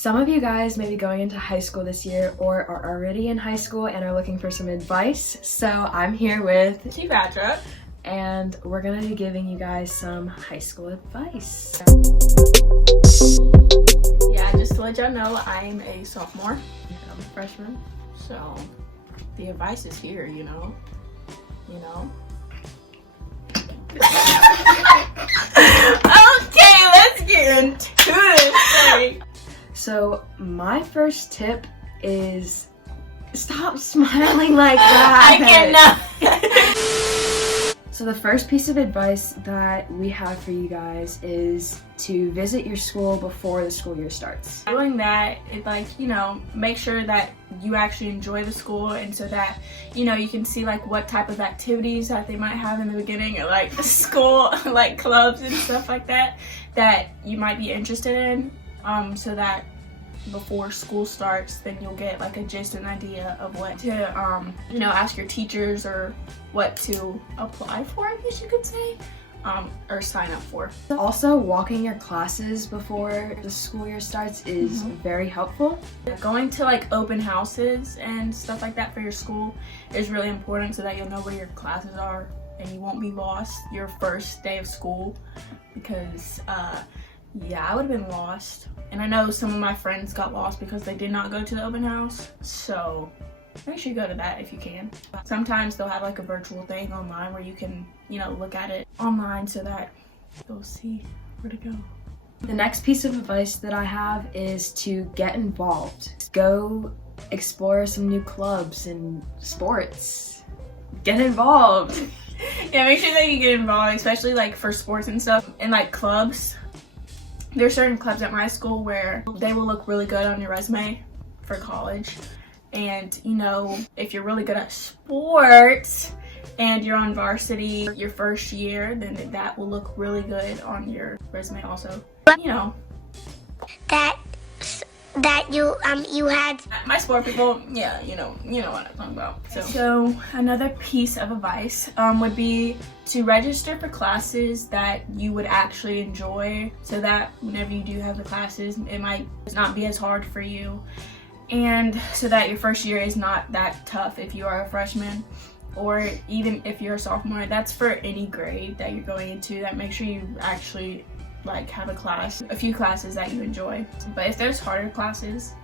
Some of you guys may be going into high school this year or are already in high school and are looking for some advice. So I'm here with Deija, and we're gonna be giving you guys some high school advice. Yeah, just to let y'all know, I'm a sophomore. And I'm a freshman. So the advice is here, you know. Okay, let's get into this. So my first tip is stop smiling like that. I cannot. So the first piece of advice that we have for you guys is to visit your school before the school year starts. Doing that, it make sure that you actually enjoy the school, and so that you can see like what type of activities that they might have in the beginning, or like school like clubs and stuff like that you might be interested in, so that before school starts, then you'll get like an idea of what to ask your teachers or what to apply for, I guess you could say, or sign up for. Also, walking your classes before the school year starts is very helpful. Going to like open houses and stuff like that for your school is really important, so that you'll know where your classes are and you won't be lost your first day of school, because yeah, I would have been lost. And I know some of my friends got lost because they did not go to the open house, so make sure you go to that if you can. Sometimes they'll have like a virtual thing online where you can, look at it online so that you'll see where to go. The next piece of advice that I have is to get involved. Go explore some new clubs and sports. Get involved. Yeah, make sure that you get involved, especially like for sports and stuff, and like clubs. There's certain clubs at my school where they will look really good on your resume for college. And if you're really good at sports and you're on varsity your first year, then that will look really good on your resume also. That you had my sport people, yeah, you know what I'm talking about. So another piece of advice would be to register for classes that you would actually enjoy, so that whenever you do have the classes, it might not be as hard for you, and so that your first year is not that tough if you are a freshman, or even if you're a sophomore. That's for any grade that you're going into. That make sure you actually have a few classes that you enjoy. But if there's harder classes,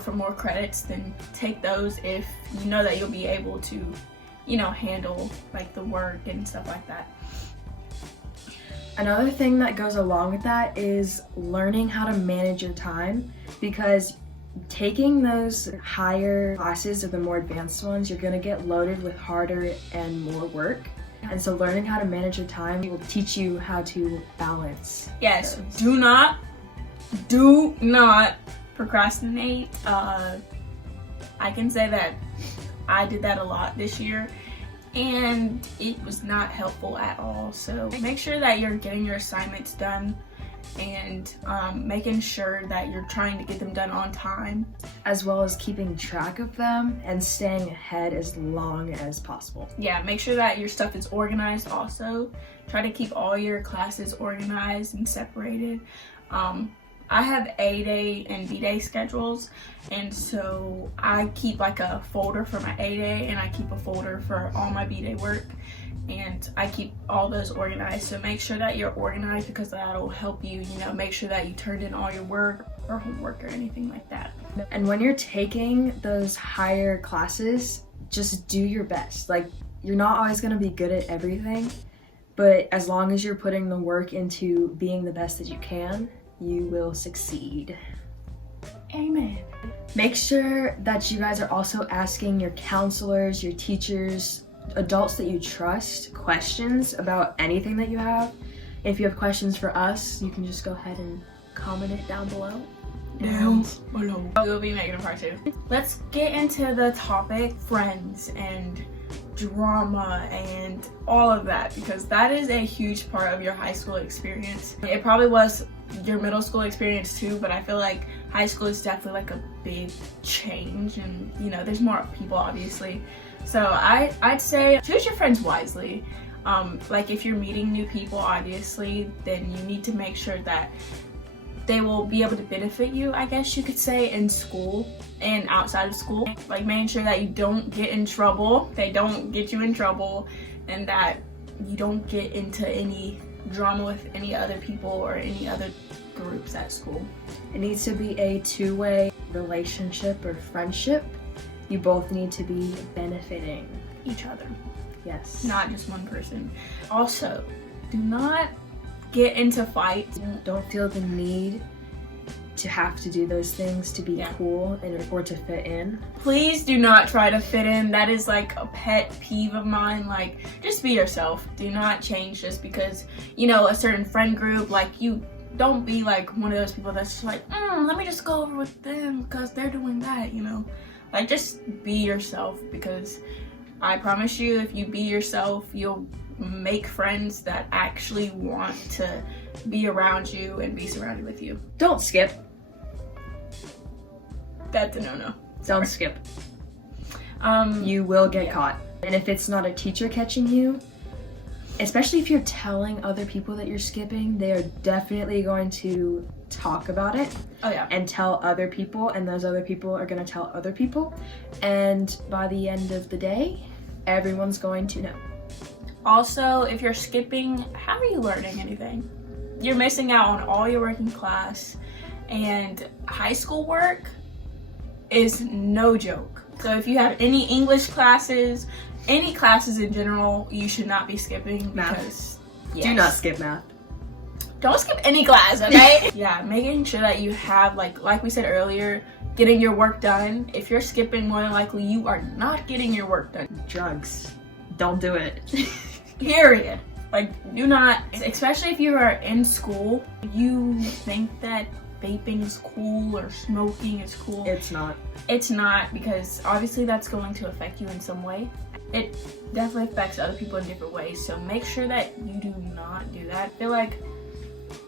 for more credits, then take those if you know that you'll be able to, handle like the work and stuff like that. Another thing that goes along with that is learning how to manage your time, because taking those higher classes or the more advanced ones, you're gonna get loaded with harder and more work. And so learning how to manage your time will teach you how to balance. Yes, those. do not procrastinate. I can say that I did that a lot this year, and it was not helpful at all. So make sure that you're getting your assignments done, and making sure that you're trying to get them done on time, as well as keeping track of them and staying ahead as long as possible. Yeah, make sure that your stuff is organized also. Try to keep all your classes organized and separated. I have A-Day and B-Day schedules, and so I keep like a folder for my A-Day and I keep a folder for all my B-Day work, and I keep all those organized. So make sure that you're organized, because that'll help you, make sure that you turned in all your work or homework or anything like that. And when you're taking those higher classes, just do your best. Like, you're not always going to be good at everything, but as long as you're putting the work into being the best that you can, you will succeed. Amen. Make sure that you guys are also asking your counselors, your teachers, adults that you trust questions about anything that you have. If you have questions for us, you can just go ahead and comment it down below. We'll be making a part 2. Let's get into the topic friends and drama and all of that, because that is a huge part of your high school experience. It probably was your middle school experience too, but I feel like high school is definitely like a big change, and there's more people obviously. So I'd say choose your friends wisely. Like if you're meeting new people, obviously, then you need to make sure that they will be able to benefit you, I guess you could say, in school and outside of school. Like making sure that you don't get in trouble, they don't get you in trouble, and that you don't get into any drama with any other people or any other groups at school. It needs to be a two-way relationship or friendship. You both need to be benefiting Each other, yes, not just one person. Also, do not get into fights. don't feel the need to have to do those things to be cool and or to fit in. Please do not try to fit in. That is like a pet peeve of mine. Like, just be yourself. Do not change just because, you know, a certain friend group, like, you don't be like one of those people that's just like, let me just go over with them because they're doing that, you know. Like, just be yourself, because I promise you, if you be yourself, you'll make friends that actually want to be around you and be surrounded with you. Don't skip. That's a no-no. Don't skip. You will get caught. And if it's not a teacher catching you, especially if you're telling other people that you're skipping, they are definitely going to talk about it. Oh yeah. And tell other people, and those other people are going to tell other people. And by the end of the day, everyone's going to know. Also, if you're skipping, how are you learning anything? You're missing out on all your work in class, and high school work is no joke. So if you have any English classes, any classes in general, you should not be skipping. Math. Because Do not skip math. Don't skip any class, okay? Yeah, making sure that you have, like we said earlier, getting your work done. If you're skipping, more than likely you are not getting your work done. Drugs. Don't do it. Period. Like, do not, especially if you are in school, you think that vaping is cool or smoking is cool. It's not. It's not, because obviously that's going to affect you in some way. It definitely affects other people in different ways, so make sure that you do not do that. I feel like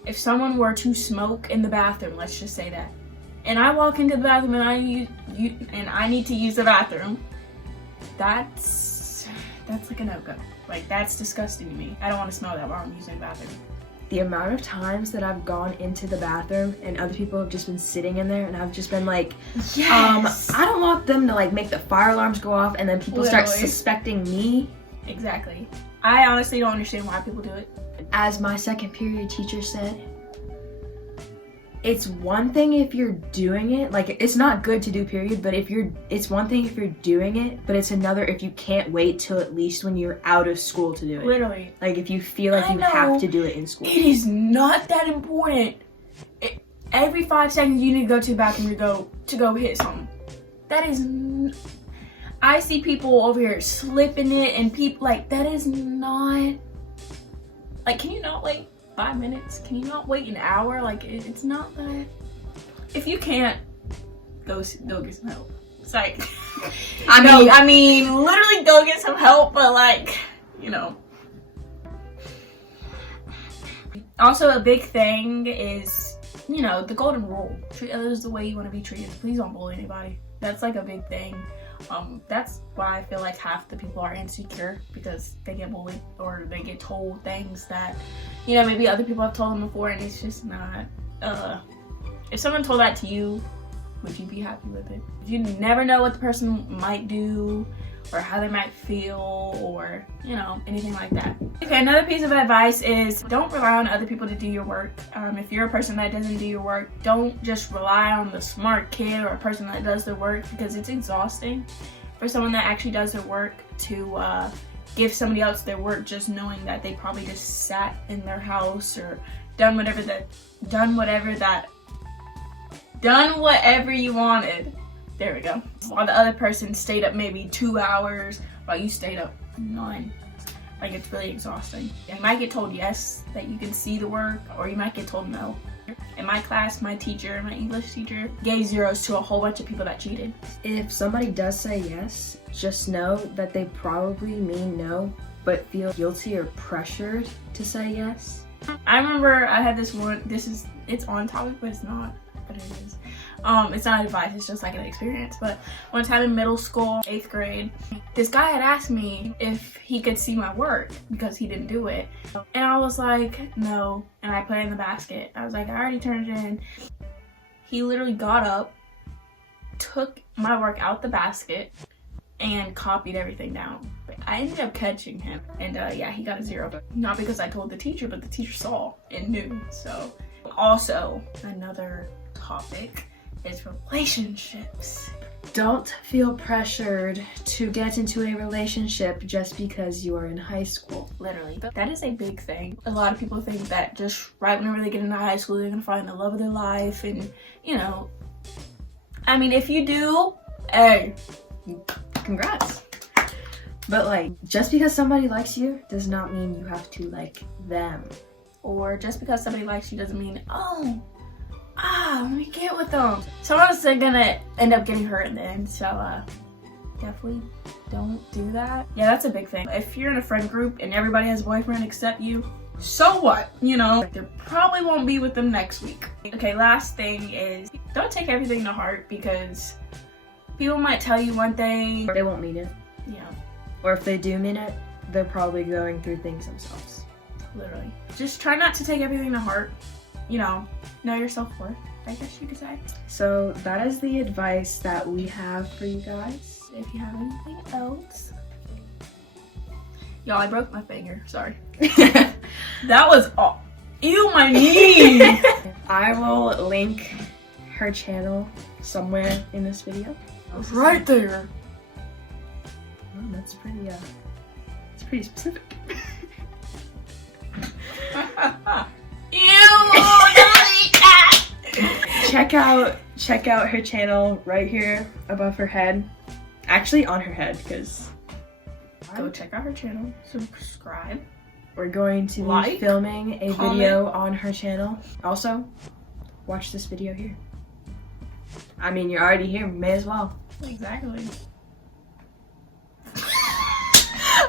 if someone were to smoke in the bathroom, let's just say that, and I walk into the bathroom and I need to use the bathroom, that's like a no-go. Like, that's disgusting to me. I don't want to smell that while I'm using the bathroom. The amount of times that I've gone into the bathroom and other people have just been sitting in there and I've just been like, yes! I don't want them to like make the fire alarms go off and then people start Literally. suspecting me. Exactly. I honestly don't understand why people do it. As my second period teacher said, it's one thing if you're doing it, like, it's not good to do period, but it's one thing if you're doing it, but it's another if you can't wait till at least when you're out of school to do it. Literally. Like, if you feel like you have to do it in school. It is not that important. Every 5 seconds you need to go to the bathroom to go hit something. That is I see people over here slipping it, and people, like, that is not, like, can you not wait 5 minutes? Can you not wait an hour? Like, it's not that. If you can't, go get some help. It's like, I mean, literally go get some help, but like, you know. Also, a big thing is, you know, the golden rule. Treat others the way you want to be treated. Please don't bully anybody. That's like a big thing. That's why I feel like half the people are insecure, because they get bullied or they get told things that, you know, maybe other people have told them before, and it's just not, if someone told that to you, would you be happy with it? You never know what the person might do or how they might feel, or, you know, anything like that. Okay, another piece of advice is don't rely on other people to do your work. If you're a person that doesn't do your work, don't just rely on the smart kid or a person that does their work, because it's exhausting for someone that actually does their work to give somebody else their work just knowing that they probably just sat in their house or done whatever you wanted. There we go. While the other person stayed up maybe 2 hours, while you stayed up 9. Like, it's really exhausting. You might get told yes, that you can see the work, or you might get told no. In my class, my English teacher, gave zeros to a whole bunch of people that cheated. If somebody does say yes, just know that they probably mean no, but feel guilty or pressured to say yes. I remember I had this one, it's on topic, but it's not, but it is. It's not advice, it's just like an experience. But one time in middle school, 8th grade, this guy had asked me if he could see my work because he didn't do it. And I was like, no. And I put it in the basket. I was like, I already turned it in. He literally got up, took my work out the basket, and copied everything down. I ended up catching him, and yeah, he got a 0. Not because I told the teacher, but the teacher saw and knew. So also another topic is relationships. Don't feel pressured to get into a relationship just because you are in high school. Literally. That is a big thing. A lot of people think that just right whenever they get into high school, they're gonna find the love of their life. And, you know, I mean, if you do, hey, congrats. But like, just because somebody likes you does not mean you have to like them. Or just because somebody likes you doesn't mean, let me get with them. Someone's gonna end up getting hurt in the end, so definitely don't do that. Yeah, that's a big thing. If you're in a friend group and everybody has a boyfriend except you, so what? You know, there probably won't be with them next week. Okay, last thing is, don't take everything to heart, because people might tell you one thing. They won't mean it. Yeah. Or if they do mean it, they're probably going through things themselves. Literally. Just try not to take everything to heart. You know your self-worth, I guess you could say. So that is the advice that we have for you guys. If you have anything else. Y'all, I broke my finger. Sorry. That was all. Ew, my knee! I will link her channel somewhere in this video. Right there. Oh, that's pretty, it's pretty specific. Ew! Don't eat that! Check out her channel right here above her head. Actually, on her head, because go check out her channel. Subscribe. We're going to be filming a video on her channel. Also, watch this video here. I mean, you're already here. May as well. Exactly.